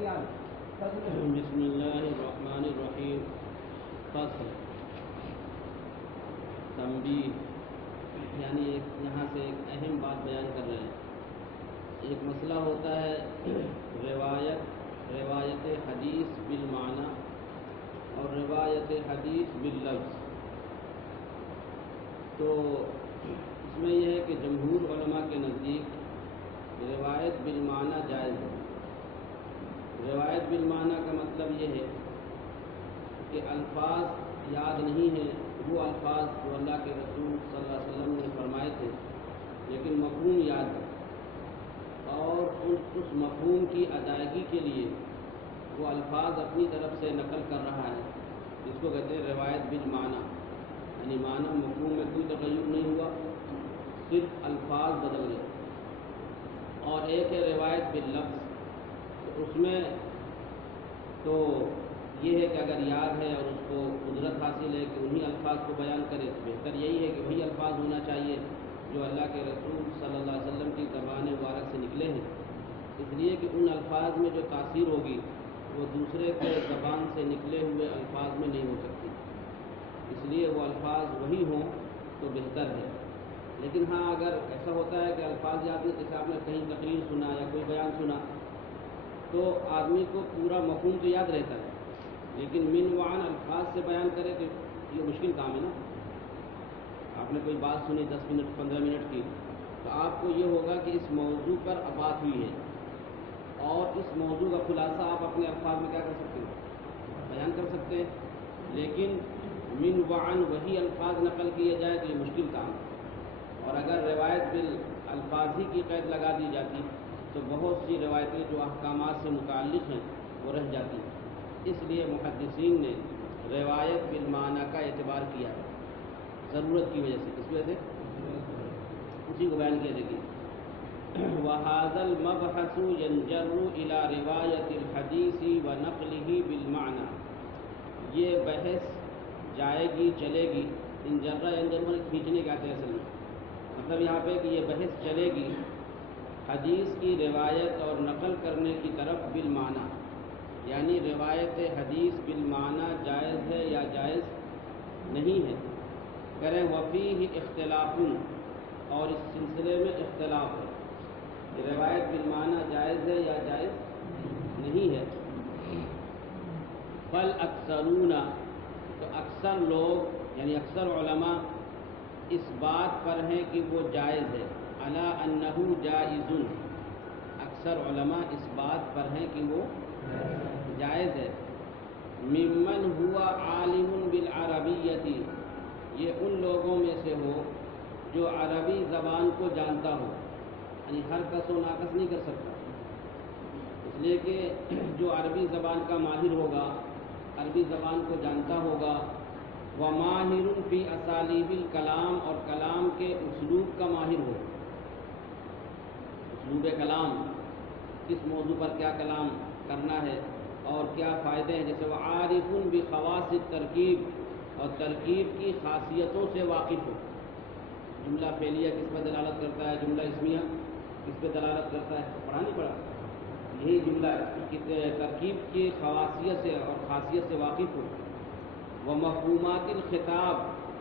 بسم اللہ الرحمن الرحیم. فصل تنبیہ، یعنی یہاں سے ایک اہم بات بیان کر رہے ہیں. ایک مسئلہ ہوتا ہے روایت حدیث بالمعنی اور روایت حدیث باللفظ. تو اس میں یہ ہے کہ جمہور علماء کے نزدیک روایت بالمعنی جائز ہے. روایت بالمعنی کا مطلب یہ ہے کہ الفاظ یاد نہیں ہیں وہ الفاظ جو اللہ کے رسول صلی اللہ علیہ وسلم نے فرمائے تھے، لیکن مفہوم یاد ہے، اور اس مفہوم کی ادائیگی کے لیے وہ الفاظ اپنی طرف سے نقل کر رہا ہے. اس کو کہتے ہیں روایت بالمعنی، یعنی معنی مفہوم میں کوئی تغیر نہیں ہوا، صرف الفاظ بدل گئے. اور ایک ہے روایت باللفظ، تو اس میں تو یہ ہے کہ اگر یاد ہے اور اس کو قدرت حاصل ہے کہ انہی الفاظ کو بیان کرے تو بہتر یہی ہے کہ وہی الفاظ ہونا چاہیے جو اللہ کے رسول صلی اللہ علیہ وسلم کی زبان مبارک سے نکلے ہیں، اس لیے کہ ان الفاظ میں جو تاثیر ہوگی وہ دوسرے کے زبان سے نکلے ہوئے الفاظ میں نہیں ہو سکتی. اس لیے وہ الفاظ وہی ہوں تو بہتر ہے. لیکن ہاں اگر ایسا ہوتا ہے کہ الفاظ یاد نہیں، جیسے آپ نے کہیں تقریر سنا یا کوئی بیان سنا تو آدمی کو پورا مفہوم تو یاد رہتا ہے، لیکن من وعن الفاظ سے بیان کرے تو یہ مشکل کام ہے نا. آپ نے کوئی بات سنی 10 منٹ 15 منٹ کی، تو آپ کو یہ ہوگا کہ اس موضوع پر بات ہوئی ہے اور اس موضوع کا خلاصہ آپ اپنے الفاظ میں کیا کر سکتے ہیں، بیان کر سکتے ہیں. لیکن من وعن وہی الفاظ نقل کیے جائے تو یہ مشکل کام ہے. اور اگر روایت بالالفاظ ہی کی قید لگا دی جاتی تو بہت سی روایتیں جو احکامات سے متعلق ہیں وہ رہ جاتی. اس لیے محدثین نے روایت بالمعنی کا اعتبار کیا ہے ضرورت کی وجہ سے. کس وجہ سے؟ اسی کو بیان کیا دیکھیے. وَهَذَا الْمَبْحَثُ يَنْجَرُّ إِلَى رِوَایَةِ الْحَدِيثِ وَنَقْلِهِ بِالْمَعْنَى. یہ بحث جائے گی چلے گی، انجرہ انجر کھینچنے کا ہے اصل میں، مطلب یہاں پہ کہ یہ بحث چلے گی حدیث کی روایت اور نقل کرنے کی طرف بالمعنی، یعنی روایت حدیث بالمعنی جائز ہے یا جائز نہیں ہے. کریں وفیہ اختلاف، اور اس سلسلے میں اختلاف ہے کہ روایت بالمعنی جائز ہے یا جائز نہیں ہے. بل اکثرون، تو اکثر لوگ یعنی اکثر علماء اس بات پر ہیں کہ وہ جائز ہے. علی انہ جائز، اکثر علماء اس بات پر ہیں کہ وہ جائز ہے. ممن ہوا عالم بالعربیت، یہ ان لوگوں میں سے ہو جو عربی زبان کو جانتا ہو، یعنی ہر کس و ناقص نہیں کر سکتا، اس لیے کہ جو عربی زبان کا ماہر ہوگا، عربی زبان کو جانتا ہوگا، وماہر فی اسالیب الکلام، اور کلام کے اسلوب کا ماہر ہو. اسلوب کلام، کس موضوع پر کیا کلام کرنا ہے اور کیا فائدے ہیں. جیسے وہ عارف بخواص الترکیب، اور ترکیب کی خاصیتوں سے واقف ہو. جملہ فعلیہ کس پر دلالت کرتا ہے، جملہ اسمیہ کس پہ دلالت کرتا ہے، پڑھا نہیں پڑھا، یہی جملہ ہے. ترکیب کی خواصیت سے اور خاصیت سے واقف ہو. وہ مفہومات الخطاب،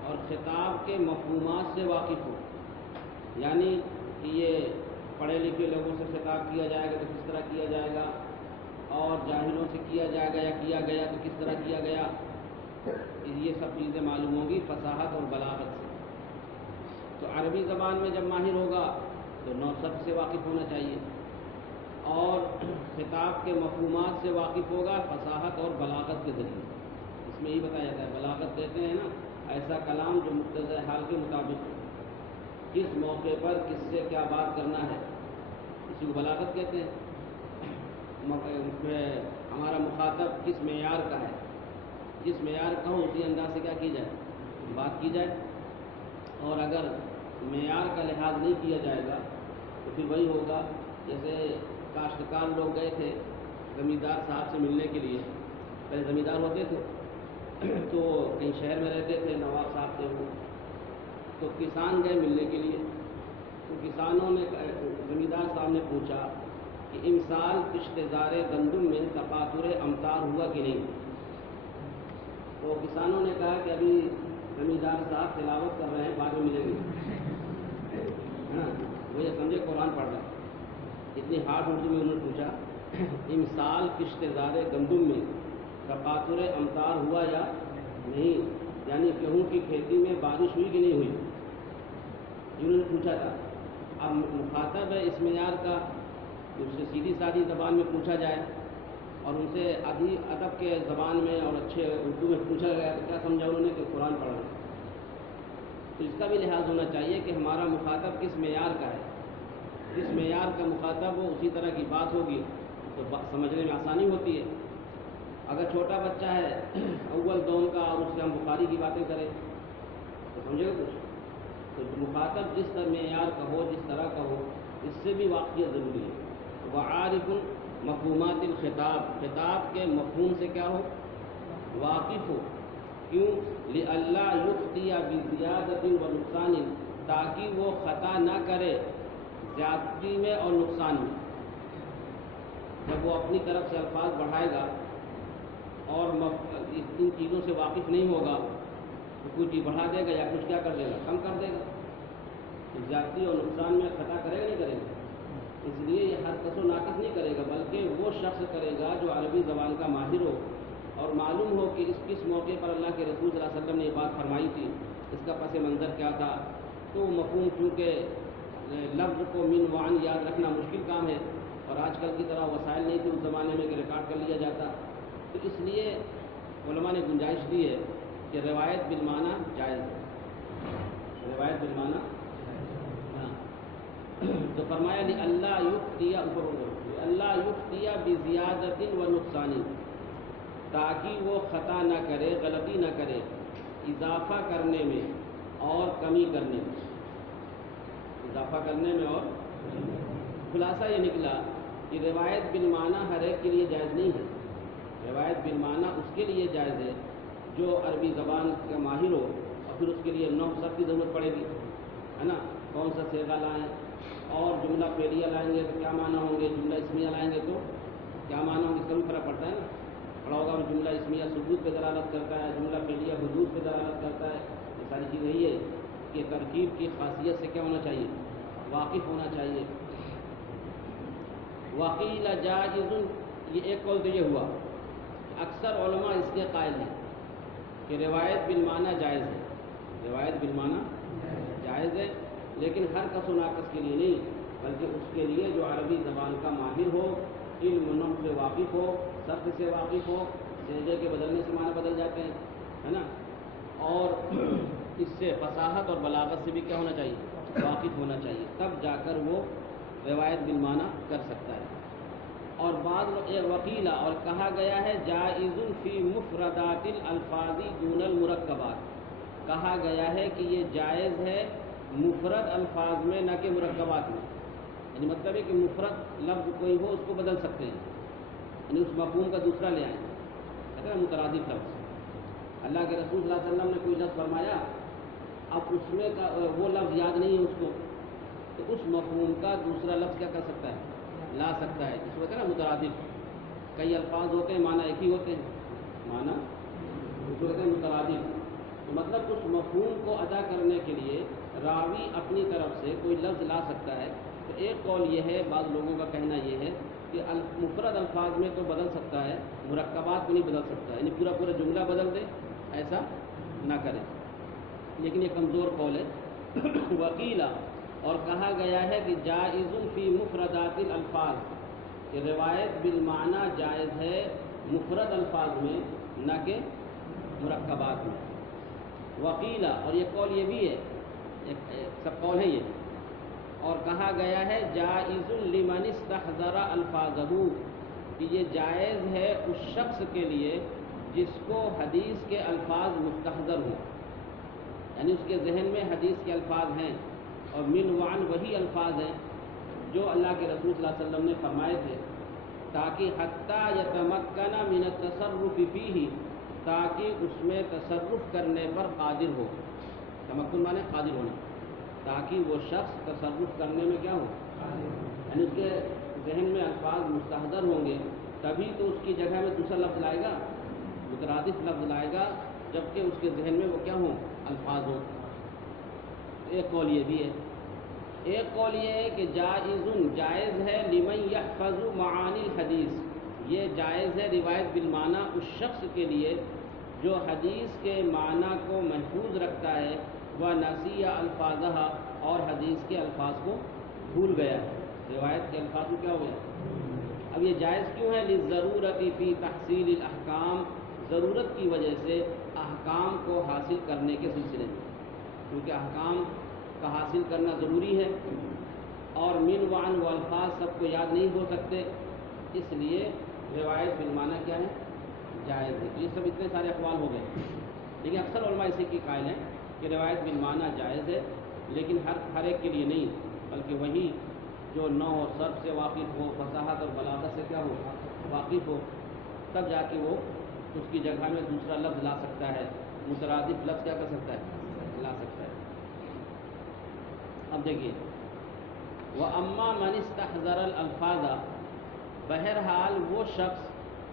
اور خطاب کے مفہومات سے واقف ہو، یعنی کہ یہ پڑھے لکھے لوگوں سے خطاب کیا جائے گا تو کس طرح کیا جائے گا، اور جاہلوں سے کیا جائے گا یا کیا گیا تو کس طرح کیا گیا. یہ سب چیزیں معلوم ہوں گی فصاحت اور بلاغت سے. تو عربی زبان میں جب ماہر ہوگا تو نوسط سے واقف ہونا چاہیے، اور خطاب کے مفہومات سے واقف ہوگا فصاحت اور بلاغت کے ذریعے. اس میں یہی بتایا جاتا ہے، بلاغت کہتے ہیں نا ایسا کلام جو مقتضی حال کے مطابق ہو، کس موقع پر کس سے کیا بات کرنا ہے، اسی کو بلاغت کہتے ہیں. ہمارا مخاطب کس معیار کا ہے، جس معیار کا ہو اسی انداز سے کیا کی جائے، بات کی جائے. اور اگر معیار کا لحاظ نہیں کیا جائے گا تو پھر وہی ہوگا جیسے کاشتکار لوگ گئے تھے زمیندار صاحب سے ملنے کے لیے. پہلے زمیندار ہوتے تھے تو کہیں شہر میں رہتے تھے، نواب صاحب تھے وہ، تو کسان گئے ملنے کے لیے. تو کسانوں نے زمیندار صاحب نے پوچھا کہ امسال کشت زار گندم میں تقاطر امطار ہوا کہ نہیں. تو کسانوں نے کہا کہ ابھی زمیندار صاحب تلاوت کر رہے ہیں، بعد میں ملیں گے. ہاں، وہ یہ سمجھے قرآن پڑھ رہا ہے. اتنی ہارڈ اردو میں انہوں نے پوچھا امسال کشت زار گندم میں تقاطر امطار ہوا یا نہیں، یعنی گیہوں کی کھیتی میں بارش ہوئی کہ نہیں ہوئی، انہوں نے پوچھا تھا. اب مخاطب ہے اس معیار کا، اس سے سیدھی سادھی زبان میں پوچھا جائے اور ان سے ادب کے زبان میں اور اچھے اردو میں پوچھا گیا تو کیا سمجھا انہوں نے کہ قرآن پڑھ رہے ہیں. تو اس کا بھی لحاظ ہونا چاہیے کہ ہمارا مخاطب کس معیار کا ہے. جس معیار کا مخاطب ہو اسی طرح کی بات ہوگی تو سمجھنے میں آسانی ہوتی ہے. اگر چھوٹا بچہ ہے اول دوم کا اور اس سے ہم بخاری کی باتیں کریں تو سمجھے گا کچھ. تو مخاطب جس طرح معیار کا ہو، جس طرح کا ہو، اس سے بھی واقفیت ضروری ہے. وعارف مفہومات الخطاب، خطاب کے مفہوم سے کیا ہو، واقف ہو. کیوں؟ لئلا یخطئ بزیادۃ و نقصان، تاکہ وہ خطا نہ کرے زیادتی میں اور نقصان میں. جب وہ اپنی طرف سے الفاظ بڑھائے گا اور ان چیزوں سے واقف نہیں ہوگا تو کوئی چیز بڑھا دے گا یا کچھ کیا کر دے گا، کم کر دے گا. تو زیادتی اور نقصان میں خطا کرے گا نہیں کرے گا. اس لیے یہ ہر کس و ناقص نہیں کرے گا، بلکہ وہ شخص کرے گا جو عربی زبان کا ماہر ہو اور معلوم ہو کہ اس کس موقع پر اللہ کے رسول صلی اللہ علیہ وسلم نے یہ بات فرمائی تھی، اس کا پس منظر کیا تھا. تو مفہوم چونکہ لفظ کو من وعن یاد رکھنا مشکل کام ہے اور آج کل کی طرح وسائل نہیں تھے اس زمانے میں کہ ریکارڈ کر لیا جاتا. تو اس لیے علماء نے گنجائش دی ہے کہ روایت بالمعنی جائز ہے. روایت بالمعنی تو فرمایا لئلا یخطئ بزیادۃ و نقصان، تاکہ وہ خطا نہ کرے، غلطی نہ کرے اضافہ کرنے میں اور کمی کرنے میں. اضافہ کرنے میں اور خلاصہ یہ نکلا کہ روایت بالمعنی ہر ایک کے لیے جائز نہیں ہے. روایت بالمعنی اس کے لیے جائز ہے جو عربی زبان کا ماہر ہو اور پھر اس کے لیے نحو صرف کی ضرورت پڑے گی، ہے نا. کون سا صیغہ لائیں اور جملہ فعلیہ لائیں گے تو کیا معنی ہوں گے، جملہ اسمیہ لائیں گے تو کیا معنی ہوں گے، اس کا بھی فرق پڑتا ہے نا. پڑھا ہوگا جملہ اسمیہ ثبوت پہ دلالت کرتا ہے، جملہ فعلیہ حدوث پہ دلالت کرتا ہے. یہ ساری چیز یہی ہے کہ ترکیب کی خاصیت سے کیا ہونا چاہیے، واقف ہونا چاہیے. وقیل جائز، یہ ایک قول تو یہ ہوا. اکثر علماء اس کے قائل ہیں کہ روایت بالمعنی جائز ہے. روایت بالمعنی جائز ہے، لیکن ہر کس و ناقص کے لیے نہیں، بلکہ اس کے لیے جو عربی زبان کا ماہر ہو، علم نحو سے واقف ہو، صرف سے واقف ہو. سیغے کے بدلنے سے معنی بدل جاتے ہیں، ہے نا. اور اس سے فصاحت اور بلاغت سے بھی کیا ہونا چاہیے، واقف ہونا چاہیے، تب جا کر وہ روایت بالمعنی کر سکتا ہے. اور بعض وکیلا، اور کہا گیا ہے جائز فی مفردات الالفاظ دون المرکبات، کہا گیا ہے کہ یہ جائز ہے مفرد الفاظ میں نہ کہ مرکبات میں. یعنی مطلب ہے کہ مفرد لفظ کوئی ہو اس کو بدل سکتے ہیں، یعنی اس مفہوم کا دوسرا لے آئیں. کہتے ہیں مترادف لفظ. اللہ کے رسول صلی اللہ علیہ وسلم نے کوئی لفظ فرمایا، اب اس میں کا وہ لفظ یاد نہیں ہے اس کو، تو اس مفہوم کا دوسرا لفظ کیا کر سکتا ہے، لا سکتا ہے. اس وقت نا مترادف، کئی الفاظ ہوتے ہیں معنی ایک ہی ہوتے ہیں، معنی اس وقت مترادف. تو مطلب اس مفہوم کو ادا کرنے کے لیے راوی اپنی طرف سے کوئی لفظ لا سکتا ہے. تو ایک قول یہ ہے، بعض لوگوں کا کہنا یہ ہے کہ مفرد الفاظ میں تو بدل سکتا ہے، مرکبات کو نہیں بدل سکتا، یعنی پورا پورا جملہ بدل دے، ایسا نہ کرے. لیکن یہ کمزور قول ہے. وکیلا، اور کہا گیا ہے کہ جائز فی مفردات الالفاظ، کہ روایت بالمعنی جائز ہے مفرد الفاظ میں نہ کہ مرکبات میں. وکیلا، اور یہ قول یہ بھی ہے، سب قول ہے یہ. اور کہا گیا ہے جائز لمن استحضر الفاظہ، کہ یہ جائز ہے اس شخص کے لیے جس کو حدیث کے الفاظ مستحضر ہوں، یعنی اس کے ذہن میں حدیث کے الفاظ ہیں اور من وعن وہی الفاظ ہیں جو اللہ کے رسول صلی اللہ علیہ وسلم نے فرمائے تھے، تاکہ حتیٰ یتمکن من التصرف فیہ، تاکہ اس میں تصرف کرنے پر قادر ہو. تمکن مانے قادر ہونا، تاکہ وہ شخص تصرف کرنے میں کیا ہو، یعنی اس کے ذہن میں الفاظ مستحضر ہوں گے تبھی تو اس کی جگہ میں دوسرا لفظ لائے گا، مترادف لفظ لائے گا، جبکہ اس کے ذہن میں وہ کیا ہوں؟ الفاظ ہوں۔ ایک قول یہ بھی ہے، ایک قول یہ ہے کہ جائز ہے لمن یحفظ معانی الحدیث، یہ جائز ہے روایت بالمعنی اس شخص کے لیے جو حدیث کے معنی کو محفوظ رکھتا ہے، وہ نسی الفاظہا، اور حدیث کے الفاظ کو بھول گیا ہے، روایت کے الفاظ کو کیا ہو گیا۔ اب یہ جائز کیوں ہے؟ للضرورت فی تحصیل الاحکام، ضرورت کی وجہ سے احکام کو حاصل کرنے کے سلسلے میں، کیونکہ احکام کا حاصل کرنا ضروری ہے، اور من وعن و الفاظ سب کو یاد نہیں ہو سکتے، اس لیے روایت بالمعنی کیا ہے؟ جائز ہے۔ یہ سب اتنے سارے اقوال ہو گئے، لیکن اکثر علماء اسی کی قائل ہیں کہ روایت بالمعنی جائز ہے، لیکن ہر ایک کے لیے نہیں، بلکہ وہی جو نحو اور صرف سے واقف ہو، فصاحت اور بلاغت سے کیا ہو؟ واقف ہو، تب جا کے وہ اس کی جگہ میں دوسرا لفظ لا سکتا ہے، مترادف لفظ کیا کر سکتا ہے؟ لا سکتا ہے۔ اب دیکھیے، وَأَمَّا مَنِ اسْتَحْضَرَ الْأَلْفَاظَ، بہرحال وہ شخص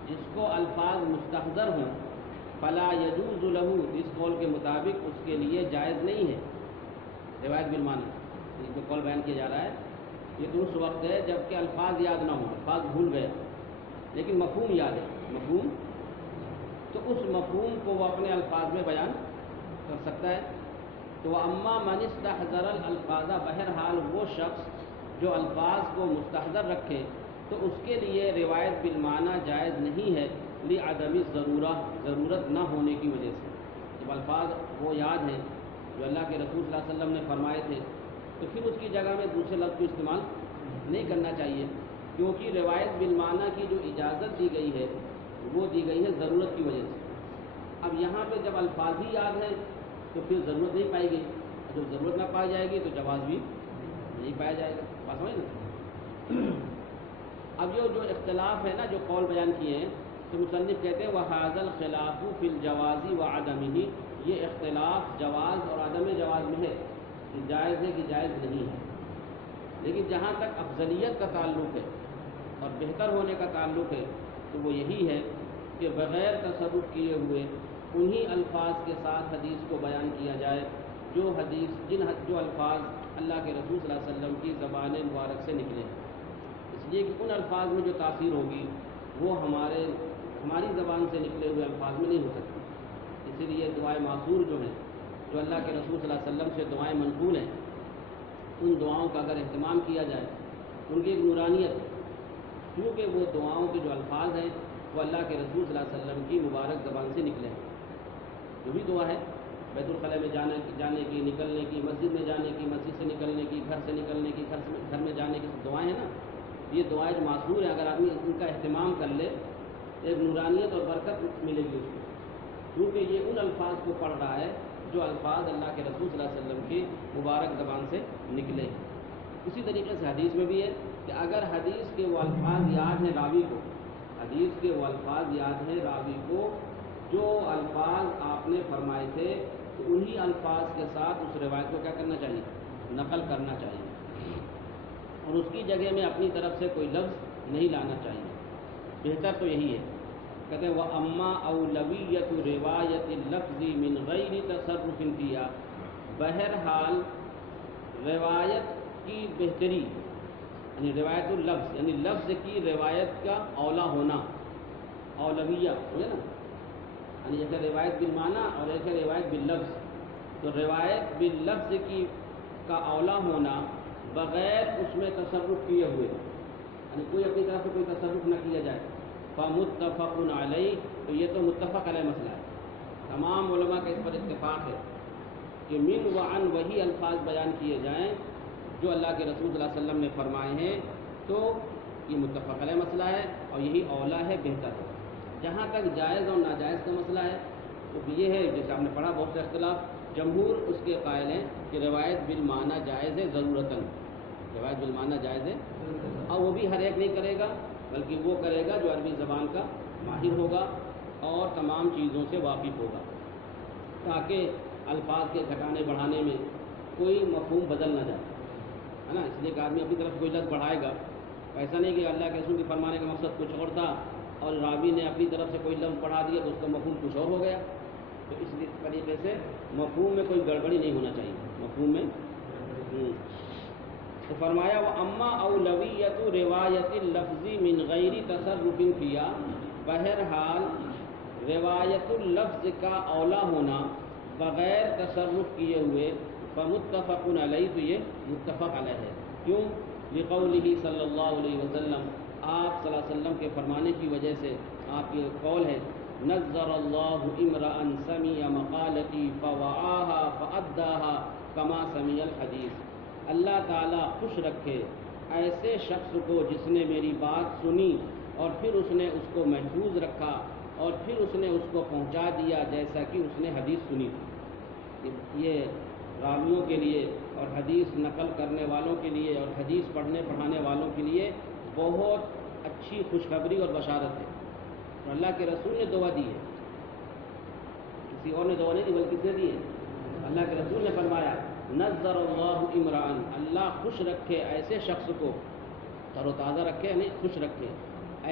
جس کو الفاظ مستحضر ہوں، فلا يجوز له، اس قول کے مطابق اس کے لیے جائز نہیں ہے روایت بالمعنی، اس میں قول بیان کیا جا رہا ہے، یہ تو اس وقت ہے جب کہ الفاظ یاد نہ ہوں، الفاظ بھول گئے لیکن مفہوم یاد ہے، مفہوم، تو اس مفہوم کو وہ اپنے الفاظ میں بیان کر سکتا ہے۔ تو وَأَمَّا مَنِ اسْتَحْضَرَ الْأَلْفَاظَ، بہرحال وہ شخص جو الفاظ کو مستحضر رکھے تو اس کے لیے روایت بالمعنی جائز نہیں ہے، لعدم الضرورہ، ضرورت نہ ہونے کی وجہ سے۔ جب الفاظ وہ یاد ہیں جو اللہ کے رسول صلی اللہ علیہ وسلم نے فرمائے تھے، تو پھر اس کی جگہ میں دوسرے لفظ کو استعمال نہیں کرنا چاہیے، کیونکہ روایت بالمعنی کی جو اجازت دی گئی ہے وہ دی گئی ہے ضرورت کی وجہ سے۔ اب یہاں پہ جب الفاظ ہی یاد ہیں تو پھر ضرورت نہیں پائی گئی، جب ضرورت نہ پائی جائے گی تو جواز بھی نہیں پایا جائے گا، بات سمجھ نا۔ اب جو اختلاف ہے نا، جو قول بیان کیے ہیں، تو مصنف کہتے ہیں وَهَذَا الْخِلَافُ فِي الْجَوَازِ وَعَدَمِهِ، یہ اختلاف جواز اور عدم جواز میں ہے، کہ جائز ہے کہ جائز نہیں ہے، لیکن جہاں تک افضلیت کا تعلق ہے اور بہتر ہونے کا تعلق ہے تو وہ یہی ہے کہ بغیر تصرف کیے ہوئے انہی الفاظ کے ساتھ حدیث کو بیان کیا جائے جو الفاظ اللہ کے رسول صلی اللہ علیہ وسلم کی زبان مبارک سے نکلے، اس لیے کہ ان الفاظ میں جو تاثیر ہوگی وہ ہماری زبان سے نکلے ہوئے الفاظ میں نہیں ہو سکتی۔ اسی لیے دعائیں معصور جو ہیں، جو اللہ کے رسول صلی اللہ علیہ وسلم سے دعائیں منقول ہیں، ان دعاؤں کا اگر اہتمام کیا جائے، ان کی ایک نورانیت ہے، کیونکہ وہ دعاؤں کے جو الفاظ ہیں وہ اللہ کے رسول صلی اللہ علیہ وسلم کی مبارک زبان سے نکلے ہیں۔ جو بھی دعا ہے بیت الخلاء میں جانے کی، نکلنے کی، مسجد میں جانے کی، مسجد سے نکلنے کی، گھر سے نکلنے کی، گھر میں جانے کی دعائیں ہیں نا، یہ دعائیں جو معصور ہیں، اگر آدمی ان کا اہتمام کر لے ایک نورانیت اور برکت ملے گی اس کو، کیونکہ یہ ان الفاظ کو پڑھ رہا ہے جو الفاظ اللہ کے رسول صلی اللہ علیہ وسلم کی مبارک زبان سے نکلے ہیں۔ اسی طریقے سے حدیث میں بھی ہے کہ اگر حدیث کے وہ الفاظ یاد ہیں راوی کو، حدیث کے وہ الفاظ یاد ہیں راوی کو جو الفاظ آپ نے فرمائے تھے، تو انہی الفاظ کے ساتھ اس روایت کو کیا کرنا چاہیے؟ نقل کرنا چاہیے، اور اس کی جگہ میں اپنی طرف سے کوئی لفظ نہیں لانا چاہیے، بہتر تو یہی ہے۔ کہتے ہیں وَأَمَّا أَوْلَوِيَّةُ رِوَایَةِ اللَّفْظِ مِنْ غَيْرِ تَصَرُّفٍ فِيهَا، بہرحال روایت کی بہتری، یعنی روایت اللفظ، یعنی لفظ کی روایت کا اولا ہونا، اولویہ ہے نا، یعنی ایک ہے روایت بالمعنی اور ایک ہے روایت باللفظ، تو روایت باللفظ کا اولا ہونا بغیر اس میں تصرف کیے ہوئے، یعنی کوئی اپنی طرف سے کوئی تصرف نہ کیا جائے، فَمُتَّفَقٌ عَلَيْهِ، تو یہ تو متفق علیہ مسئلہ ہے، تمام علماء کا اس پر اتفاق ہے کہ من وعن وہی الفاظ بیان کیے جائیں جو اللہ کے رسول صلی اللہ علیہ وسلم نے فرمائے ہیں، تو یہ متفق علیہ مسئلہ ہے اور یہی اولا ہے، بہتر ہے۔ جہاں تک جائز اور ناجائز کا مسئلہ ہے تو یہ ہے، جیسے آپ نے پڑھا بہت سے اختلاف، جمہور اس کے قائل ہیں کہ روایت بالمعنی جائز ہے ضرورتاً، روایت بالمعنی جائز ہے، اور وہ بھی ہر ایک نہیں کرے گا، بلکہ وہ کرے گا جو عربی زبان کا ماہر ہوگا اور تمام چیزوں سے واقف ہوگا، تاکہ الفاظ کے گھٹانے بڑھانے میں کوئی مفہوم بدل نہ جائے، ہے نا۔ اس لیے کہ آدمی اپنی طرف کوئی لفظ بڑھائے گا ایسا نہیں کہ اللہ کے رسول کے فرمانے کا مقصد کچھ اور تھا اور راوی نے اپنی طرف سے کوئی لفظ پڑھا دیا تو اس کا مفہوم کچھ اور ہو گیا. تو اس طریقے سے مفہوم میں کوئی گڑبڑی نہیں ہونا چاہیے. مفہوم میں تو فرمایا وہ اما اولویت روایت اللفظ من غیر تصرف فیا، بہرحال روایت اللفظ کا اولا ہونا بغیر تصرف کیے ہوئے، فمتفق علیہ، تو یہ متفق علیہ ہے. کیوں؟ لقولہ صلی اللہ علیہ وسلم، آپ صلی اللہ علیہ وسلم کے فرمانے کی وجہ سے. آپ کی قول ہے نظر اللہ امرأ سمع مقالتی فوعاها فأداها کما سمع الحدیث. اللہ تعالیٰ خوش رکھے ایسے شخص کو جس نے میری بات سنی اور پھر اس نے اس کو محفوظ رکھا اور پھر اس نے اس کو پہنچا دیا جیسا کہ اس نے حدیث سنی. یہ راویوں کے لیے اور حدیث نقل کرنے والوں کے لیے اور حدیث پڑھنے پڑھانے والوں کے لیے بہت اچھی خوشخبری اور بشارت ہے. اور اللہ کے رسول نے دعا دی ہے، کسی اور نے دعا نہیں دی بلکہ کس نے دی ہے؟ اللہ کے رسول نے فرمایا نظر اللہ عمران، اللہ خوش رکھے ایسے شخص کو، تر و تازہ رکھے یعنی خوش رکھے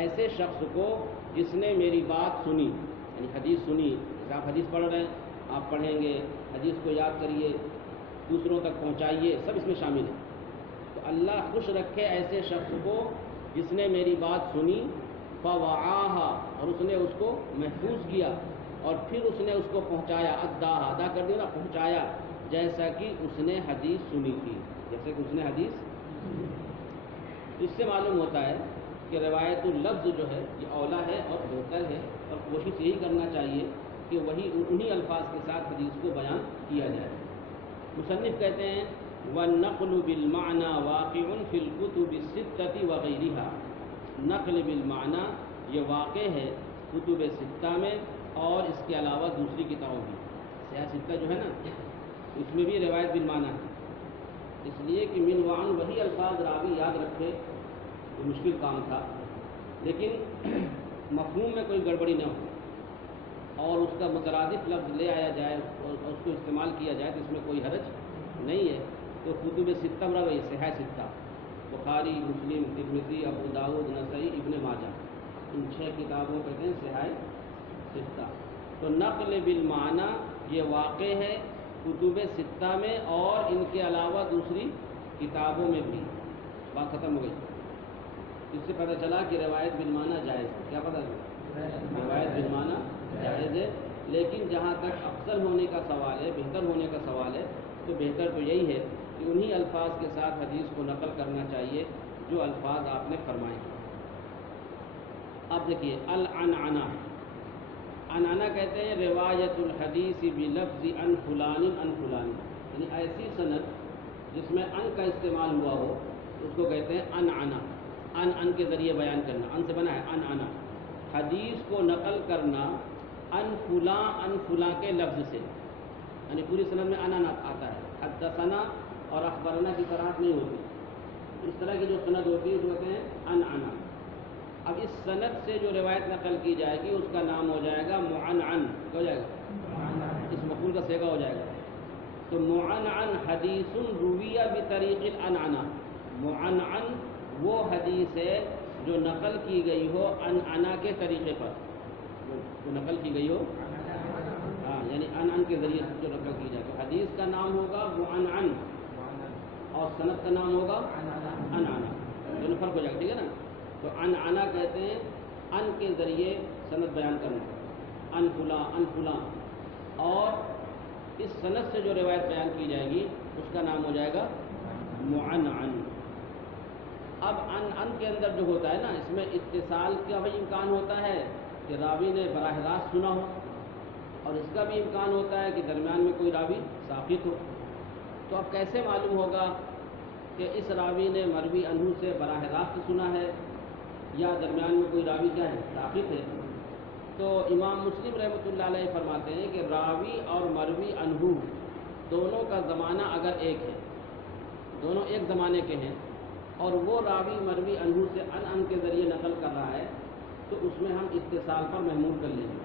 ایسے شخص کو جس نے میری بات سنی، یعنی حدیث سنی. جیسے آپ حدیث پڑھ رہے ہیں، آپ پڑھیں گے، حدیث کو یاد کریے، دوسروں تک پہنچائیے، سب اس میں شامل ہے. تو اللہ خوش رکھے ایسے شخص کو جس نے میری بات سنی، فوعاها، اور اس نے اس کو محفوظ کیا اور پھر اس نے اس کو پہنچایا، ادا کر دیا نا، پہنچایا جیسا کہ اس نے حدیث سنی تھی، جیسے کہ اس نے حدیث. اس سے معلوم ہوتا ہے کہ روایت اللفظ جو ہے یہ اولا ہے اور بہتر ہے، اور کوشش یہی کرنا چاہیے کہ وہی انہی الفاظ کے ساتھ حدیث کو بیان کیا جائے. مصنف کہتے ہیں وَالنَّقْلُ بِالْمَعْنَى وَاقِعٌ فِي الْكُتُبِ السِّتَّةِ وَغَيْرِهَا. نقل بالمعنی یہ واقع ہے کتب ستہ میں اور اس کے علاوہ دوسری کتابوں بھی. سیاہ ستہ جو ہے نا، اس میں بھی روایت بالمعنی ہے، اس لیے کہ من وعن وہی الفاظ راوی یاد رکھے تو مشکل کام تھا، لیکن مفہوم میں کوئی گڑبڑی نہ ہو اور اس کا مترادف لفظ لے آیا جائے اور اس کو استعمال کیا جائے تو اس میں کوئی حرج نہیں ہے. تو کتب ستہ مراد یہ صحیح ستہ، بخاری، مسلم، ترمذی، ابو داؤد، نسائی، ابن ماجہ، ان 6 کتابوں کو کہتے ہیں صحیح ستہ. تو نقل بالمعنی یہ واقع ہے کتب ستہ میں اور ان کے علاوہ دوسری کتابوں میں بھی. بات ختم ہو گئی. اس سے پتہ چلا کہ روایت بالمعنی جائز ہے. کیا پتہ ہے؟ روایت بالمعنی جائز ہے، لیکن جہاں تک افضل ہونے کا سوال ہے، بہتر ہونے کا سوال ہے، تو بہتر تو یہی ہے کہ انہی الفاظ کے ساتھ حدیث کو نقل کرنا چاہیے جو الفاظ آپ نے فرمائے. اب دیکھیے العنعنہ. عنعنہ کہتے ہیں روایت الحدیث بلفظ عن فلان عن فلان، یعنی ایسی سند جس میں ان کا استعمال ہوا ہو اس کو کہتے ہیں عنعنہ. ان کے ذریعے بیان کرنا، ان سے بنا ہے عنعنہ. حدیث کو نقل کرنا ان فلاں کے لفظ سے، یعنی پوری سند میں ان آتا ہے. حدثنا اور اخبرنا کی طرح نہیں ہوتی. اس طرح کی جو سند ہوتی ہے اس کو کہتے ہیں عنعنہ. اب اس سند سے جو روایت نقل کی جائے گی اس کا نام ہو جائے گا معنعن. کیا ہو جائے گا؟ اس مفعول کا صیغہ ہو جائے گا. تو معنعن حدیث رویہ بطریق العنعنہ. معنعن وہ حدیث ہے جو نقل کی گئی ہو عنعنہ کے طریقے پر، جو نقل کی گئی ہو، ہاں یعنی ان کے ذریعے جو نقل کی جائے. تو حدیث کا نام ہوگا معنعن اور سند کا نام ہوگا عنعنہ. دونوں فرق ہو جائے گا، ٹھیک ہے نا. تو عنعنہ کہتے ہیں ان کے ذریعے سند بیان کرنا، ان فلاں، اور اس سند سے جو روایت بیان کی جائے گی اس کا نام ہو جائے گا معنعن. اب ان کے اندر جو ہوتا ہے نا، اس میں اتصال کا بھی امکان ہوتا ہے کہ راوی نے براہ راست سنا ہو، اور اس کا بھی امکان ہوتا ہے کہ درمیان میں کوئی راوی ساقط ہو. تو اب کیسے معلوم ہوگا کہ اس راوی نے مروی عنہ سے براہ راست سنا ہے یا درمیان میں کوئی راوی کیا ہے، ساقط ہے؟ تو امام مسلم رحمۃ اللہ علیہ فرماتے ہیں کہ راوی اور مروی عنہ دونوں کا زمانہ اگر ایک ہے، دونوں ایک زمانے کے ہیں، اور وہ راوی مروی عنہ سے ان کے ذریعے نقل کر رہا ہے تو اس میں ہم اتصال پر محمول کر لیں گے.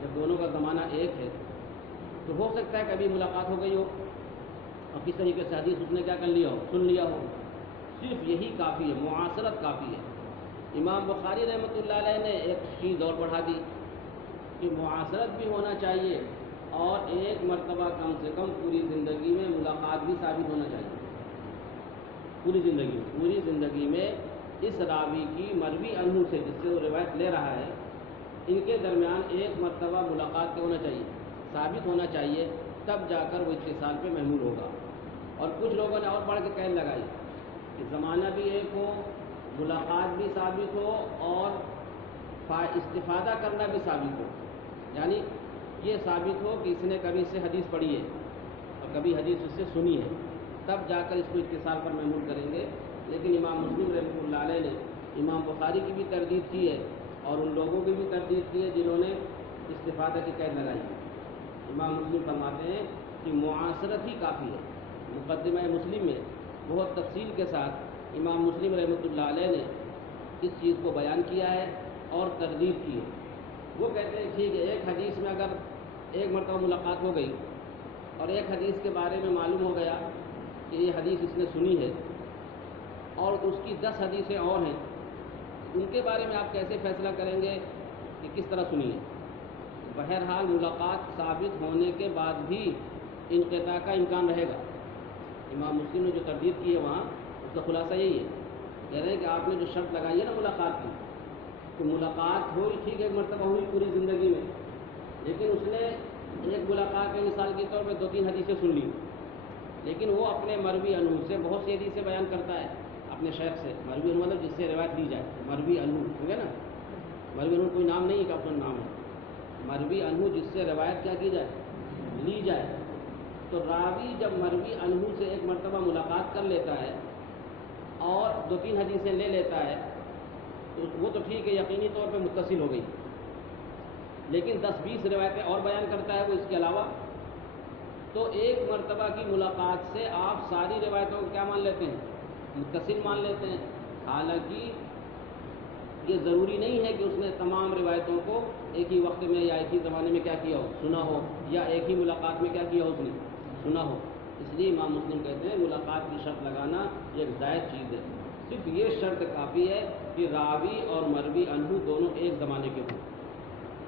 جب دونوں کا زمانہ ایک ہے تو ہو سکتا ہے کبھی ملاقات ہو گئی ہو اور کس طریقے سے حدیث اس نے کیا کر لیا ہو، سن لیا ہو. صرف یہی کافی ہے، معاصرت کافی ہے۔ امام بخاری رحمۃ اللہ علیہ نے ایک چیز اور بڑھا دی کہ معاصرت بھی ہونا چاہیے اور ایک مرتبہ کم سے کم پوری زندگی میں ملاقات بھی ثابت ہونا چاہیے۔ پوری زندگی میں اس راوی کی مروی عنہ سے جس سے وہ روایت لے رہا ہے، ان کے درمیان ایک مرتبہ ملاقات ہونا چاہیے، ثابت ہونا چاہیے، تب جا کر وہ اتصال پہ محمول ہوگا۔ اور کچھ لوگوں نے اور بڑھ کے قید لگائی کہ زمانہ بھی ایک ہو، ملاقات بھی ثابت ہو اور استفادہ کرنا بھی ثابت ہو، یعنی یہ ثابت ہو کہ اس نے کبھی اس سے حدیث پڑھی ہے اور کبھی حدیث اس سے سنی ہے، تب جا کر اس کو اتصال پر محمول کریں گے۔ لیکن امام مسلم رحمۃ اللہ علیہ نے امام بخاری کی بھی تردید کی ہے اور ان لوگوں کی بھی تردید کی ہے جنہوں نے استفادہ کی قید لگائی ہے۔ امام مسلم فرماتے ہیں کہ معاصرت ہی کافی ہے۔ مقدمہ مسلم میں بہت تفصیل کے ساتھ امام مسلم رحمۃ اللہ علیہ نے اس چیز کو بیان کیا ہے اور تردید کی ہے۔ وہ کہتے ہیں ٹھیک ہے، ایک حدیث میں اگر ایک مرتبہ ملاقات ہو گئی اور ایک حدیث کے بارے میں معلوم ہو گیا کہ یہ حدیث اس نے سنی ہے اور اس کی 10 حدیثیں اور ہیں، ان کے بارے میں آپ کیسے فیصلہ کریں گے کہ کس طرح سنی ہے؟ بہرحال ملاقات ثابت ہونے کے بعد بھی انقطاع کا امکان رہے گا۔ امام مسلم نے جو تردید کی ہے وہاں اس کا خلاصہ یہی ہے، کہہ رہے ہیں کہ آپ نے جو شرط لگائی ہے نا ملاقات کی، تو ملاقات ہوئی ٹھیک ہے، ایک مرتبہ ہوئی پوری زندگی میں، لیکن اس نے ایک ملاقات میں مثال کے طور پہ 2-3 حدیثیں سن لی، لیکن وہ اپنے مروی عنہ سے بہت سی حدیثیں بیان کرتا ہے اپنے شیخ سے۔ مروی عنہ مطلب جس سے روایت لی جائے، مروی عنہ، ٹھیک ہے نا، مروی عنہ کوئی نام نہیں ہے کہ اپنا نام ہے، مروی عنہ جس سے روایت کیا کی جائے، لی جائے۔ تو راوی جب مروی عنہ سے ایک مرتبہ ملاقات کر لیتا ہے اور 2-3 حدیثیں لے لیتا ہے تو وہ تو ٹھیک ہے، یقینی طور پہ متصل ہو گئی، لیکن 10-20 روایتیں اور بیان کرتا ہے وہ اس کے علاوہ، تو ایک مرتبہ کی ملاقات سے آپ ساری روایتوں کو کیا مان لیتے ہیں، متصل مان لیتے ہیں۔ حالانکہ یہ ضروری نہیں ہے کہ اس نے تمام روایتوں کو ایک ہی وقت میں یا ایک ہی زمانے میں کیا کیا ہو، سنا ہو، یا ایک ہی ملاقات میں کیا کیا ہو، اس نے سنا ہو۔ اس لیے امام مسلم کہتے ہیں ملاقات کی شرط لگانا یہ ایک زائد چیز ہے، صرف یہ شرط کافی ہے کہ راوی اور مروی عنہ دونوں ایک زمانے کے ہوں،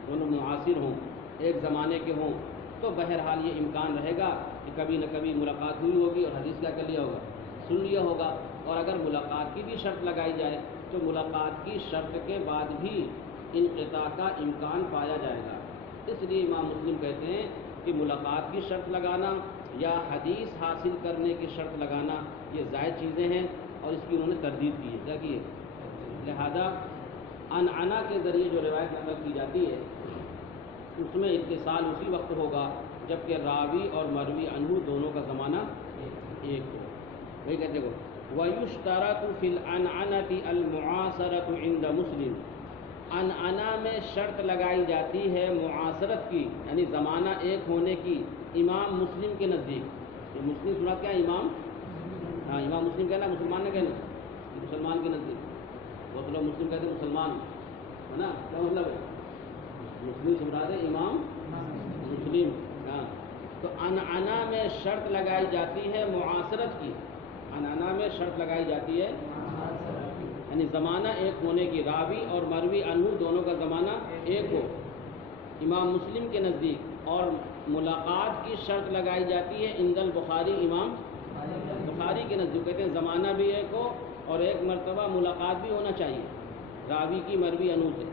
دونوں معاصر ہوں، ایک زمانے کے ہوں، تو بہرحال یہ امکان رہے گا کہ کبھی نہ کبھی ملاقات ہوئی ہوگی اور حدیث کیا کر لیا ہوگا، سن لیا ہوگا۔ اور اگر ملاقات کی بھی شرط لگائی جائے تو ملاقات کی شرط کے بعد بھی انقطاع کا امکان پایا جائے گا۔ اس لیے امام مسلم کہتے ہیں کہ ملاقات کی شرط لگانا یا حدیث حاصل کرنے کی شرط لگانا یہ زائد چیزیں ہیں اور اس کی انہوں نے تردید کی ہے، کیا کی ہے؟ لہذا عنعنہ کے ذریعے جو روایت نقل کی جاتی ہے اس میں اتصال اسی وقت ہوگا جبکہ راوی اور مروی عنہ دونوں کا زمانہ ایک ہو۔ وہی کہتے ہو وَيُشْتَرَطُ فِي الْعَنْعَنَةِ الْمُعَاصَرَةُ عِنْدَ مُسْلِمٍ، عنعنہ میں شرط لگائی جاتی ہے معاصرت کی، یعنی زمانہ ایک ہونے کی، امام مسلم کے نزدیک۔ یہ مسلم سنا کیا ہے؟ امام، ہاں امام مسلم کہنا، مسلمان نے کہنا، مسلمان کے نزدیک۔ بہت لوگ مسلم کہتے ہیں مسلمان، ہے نا، کیا مطلب ہے؟ مسلم سے مراد ہے امام مسلم، ہاں۔ تو عنعنہ میں شرط لگائی جاتی ہے معاصرت کی، عنعنہ میں شرط لگائی جاتی ہے یعنی زمانہ ایک ہونے کی، راوی اور مروی عنہ دونوں کا زمانہ ایک ہو امام مسلم کے نزدیک، اور ملاقات کی شرط لگائی جاتی ہے عند البخاری، امام بخاری کے نزدیک، کہتے ہیں زمانہ بھی ایک ہو اور ایک مرتبہ ملاقات بھی ہونا چاہیے راوی کی مروی عنہ سے۔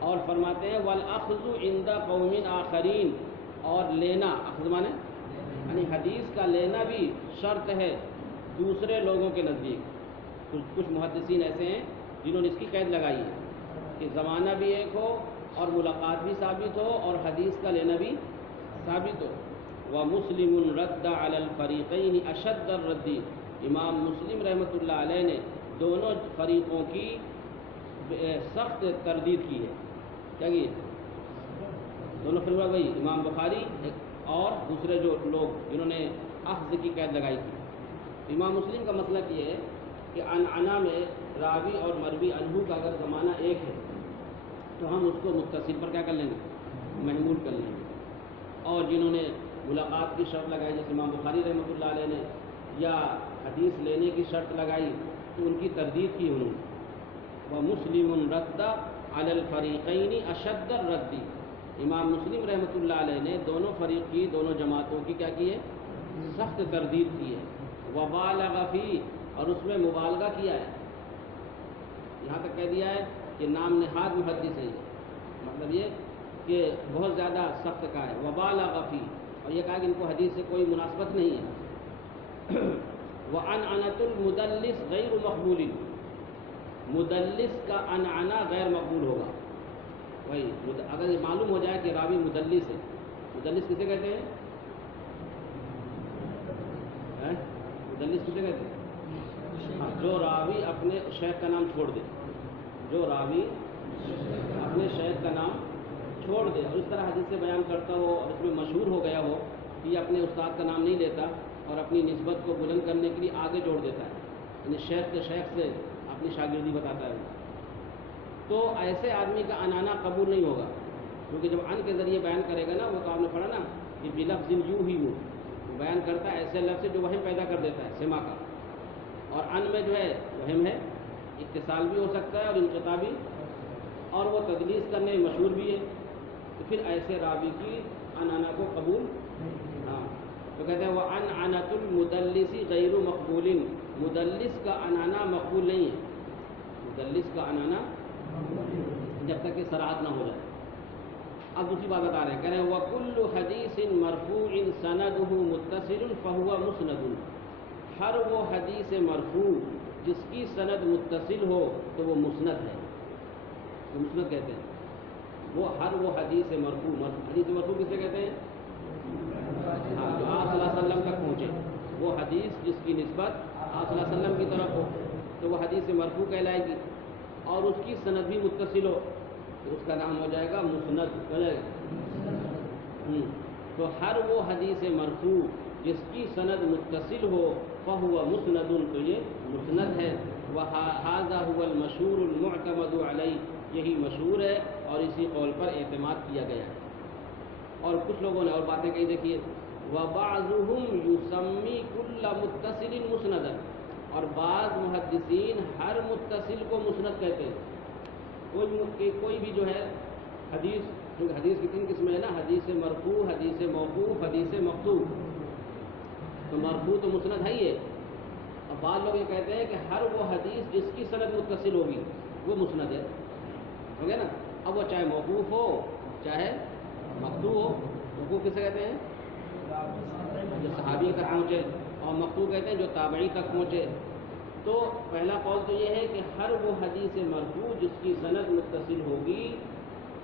اور فرماتے ہیں والأخذ عند قوم آخرین، اور لینا، اخذ مانے یعنی حدیث کا لینا بھی شرط ہے دوسرے لوگوں کے نزدیک۔ کچھ محدثین ایسے ہیں جنہوں نے اس کی قید لگائی ہے کہ زمانہ بھی ایک ہو اور ملاقات بھی ثابت ہو اور حدیث کا لینا بھی ثابت ہو۔ ومسلم رد علی الفریقین اشد الرد، امام مسلم رحمۃ اللہ علیہ نے دونوں فریقوں کی سخت تردید کی ہے۔ کیا کی دونوں فریق؟ وہی امام بخاری اور دوسرے جو لوگ جنہوں نے اخذ کی قید لگائی تھی۔ امام مسلم کا مسلک یہ ہے کہ عنعنہ میں راوی اور مروی عنہ کا اگر زمانہ ایک ہے تو ہم اس کو متصل پر کیا کر لیں گے، محمول کر لیں گے۔ اور جنہوں نے ملاقات کی شرط لگائی جیسے امام بخاری رحمۃ اللہ علیہ نے یا حدیث لینے کی شرط لگائی تو ان کی تردید کی انہوں نے. ومسلم رد علی الفریقین اشد الرد. امام مسلم رحمۃ اللہ علیہ نے دونوں فریق کی، دونوں جماعتوں کی کیا کی ہے؟ سخت تردید کی ہے. وبالغ فی، اور اس میں مبالغہ کیا ہے، یہاں تک کہہ دیا ہے کہ نام نہاد محدث ہے. مطلب یہ کہ بہت زیادہ سخت کا ہے. وبالغ فی، اور یہ کہا کہ ان کو حدیث سے کوئی مناسبت نہیں ہے. وعنعنۃ المدلس غیر مقبول، مدلس کا عنعنہ غیر مقبول ہوگا. وہی اگر یہ معلوم ہو جائے کہ راوی مدلس ہے، مدلس کسے کہتے ہیں؟ مدلس کسے کہتے ہیں؟ جو راوی اپنے شیخ کا نام چھوڑ دے، جو راوی اپنے شیخ کا نام چھوڑ دے اور اس طرح حدیث سے بیان کرتا ہو اور اس میں مشہور ہو گیا ہو کہ یہ اپنے استاد کا نام نہیں لیتا اور اپنی نسبت کو بلند کرنے کے لیے آگے جوڑ دیتا ہے، یعنی شیخ کے شیخ سے اپنی شاگردی بتاتا ہے، تو ایسے آدمی کا عنعنہ قبول نہیں ہوگا. کیونکہ جب ان کے ذریعے بیان کرے گا نا، وہ تو آپ نے پڑھا نا کہ بلفظ یوں ہی یوں بیان کرتا ہے، ایسے لفظ جو وہم پیدا کر دیتا ہے سما کا. اور ان میں جو ہے وہم ہے، اتصال بھی ہو سکتا ہے اور انقطاع بھی، اور وہ تدلیس کرنے میں مشہور بھی ہے. تو پھر ایسے راوی کی عنعنہ کو قبول، ہاں تو کہتے ہیں وہ عنعنۃ المدلس غیر مقبول، مدلس کا عنعنہ مقبول نہیں ہے. مدلس کا عنعنہ جب تک کہ صراحت نہ ہو جائے. اب دوسری بات بتا رہے ہیں، کہہ رہے ہیں وَكُلُّ حَدِيثٍ مَرْفُوعٍ سَنَدُهُ مُتَّصِلٌ فَهُوَ مُسْنَدٌ. ہر وہ حدیث مرفوع جس کی سند متصل ہو تو وہ مسند ہے، وہ مسند کہتے ہیں. وہ ہر وہ حدیث مرفوع، حدیث مرفوع کسے کہتے ہیں؟ ہاں، جو آپ صلی اللہ علیہ وسلم تک پہنچے، وہ حدیث جس کی نسبت آپ صلی اللہ علیہ وسلم کی طرف ہو تو وہ حدیث مرفوع کہلائے گی، اور اس کی سند بھی متصل ہو تو اس کا نام ہو جائے گا مسند. ہو جائے گا. تو ہر وہ حدیث مرفوع جس کی سند متصل ہو فہو مسند، تو یہ مسند ہے. وہذا هو المشہور المعتمد علیہ، یہی مشہور ہے اور اسی قول پر اعتماد کیا گیا ہے. اور کچھ لوگوں نے اور باتیں کہی، دیکھیے وبعضهم یسمی کل متصل مسندا، اور بعض محدثین ہر متصل کو مسند کہتے ہیں. کوئی بھی جو ہے حدیث، کیونکہ حدیث کی 3 قسمیں ہیں نا، حدیث مرفوع، حدیث موقوف، حدیث مقطوع. تو مرفوع تو مسند ہے ہی ہے، اور بعض لوگ یہ کہتے ہیں کہ ہر وہ حدیث جس کی سند متصل ہوگی وہ مسند ہے. ہو گیا نا. اب وہ چاہے موقوف ہو چاہے مقطوع ہو. موقوف کسے کہتے ہیں؟ جو صحابی تک پہنچے، اور مقطوع کہتے ہیں جو تابعی تک پہنچے. تو پہلا قول تو یہ ہے کہ ہر وہ حدیث مرفوع جس کی سند متصل ہوگی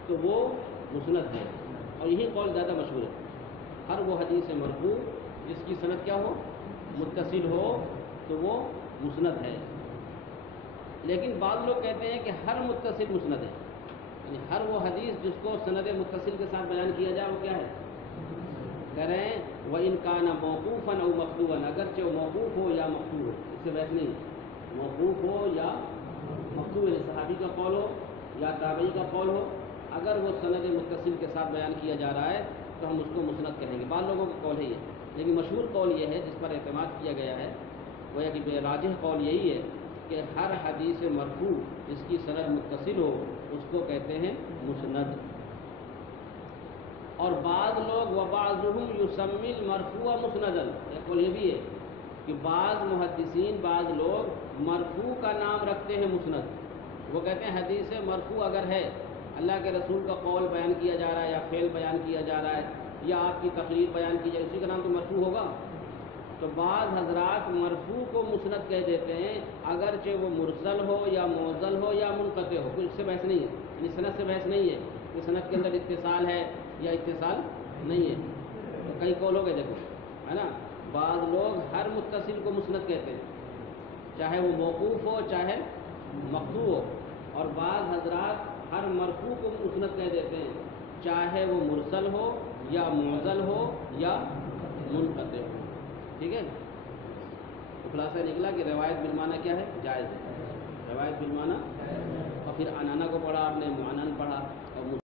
تو وہ مسند ہے، اور یہی قول زیادہ مشہور ہے. ہر وہ حدیث مرفوع جس کی سند کیا ہو؟ متصل ہو تو وہ مسند ہے. لیکن بعض لوگ کہتے ہیں کہ ہر متصل مسند ہے، یعنی ہر وہ حدیث جس کو سند متصل کے ساتھ بیان کیا جائے وہ کیا ہے؟ کہہ رہے ہیں وَإِنْ كَانَ مَوْقُوفًا أَوْ مَقْطُوعًا، اگرچہ وہ موقوف ہو یا مقطوع ہو، اس سے بحث نہیں. موقوف ہو یا مقطوع، یعنی صحابی کا قول ہو یا تابعی کا قول ہو، اگر وہ سند متصل کے ساتھ بیان کیا جا رہا ہے تو ہم اس کو مسند کہیں گے. بعض لوگوں کا قول ہے یہ، لیکن مشہور قول یہ ہے جس پر اعتماد کیا گیا ہے، وہ یہ کہ راجح قول یہی ہے کہ ہر حدیث مرفوع جس کی سند متصل ہو اس کو کہتے ہیں مسند. اور بعض لوگ وبعضهم یسمی المرفوع مسندا، ایک قول یہ بھی ہے کہ بعض محدثین، بعض لوگ مرفوع کا نام رکھتے ہیں مسند. وہ کہتے ہیں حدیث مرفوع اگر ہے، اللہ کے رسول کا قول بیان کیا جا رہا ہے یا فعل بیان کیا جا رہا ہے یا آپ کی تقریر بیان کی جائے، اسی کا نام تو مرفوع ہوگا. تو بعض حضرات مرفوع کو مسند کہہ دیتے ہیں اگرچہ وہ مرسل ہو یا موزل ہو یا منقطع ہو. اس سے بحث نہیں ہے، یعنی سند سے بحث نہیں ہے کہ سند کے اندر اتصال ہے یا اتصال نہیں ہے. تو کئی قول ہو گئے دیکھو، ہے نا. بعض لوگ ہر متصل کو مسند کہتے ہیں چاہے وہ موقوف ہو چاہے مقطوع ہو، اور بعض حضرات ہر مرفوع کو مسند کہہ دیتے ہیں چاہے وہ مرسل ہو یا معضل ہو یا منقطع ہو. ٹھیک ہے. تو خلاصہ نکلا کہ روایت بالمعنی کیا ہے؟ جائز ہے. روایت بالمعنی، اور پھر عنعنہ کو پڑھا آپ نے، معنن پڑھا، اور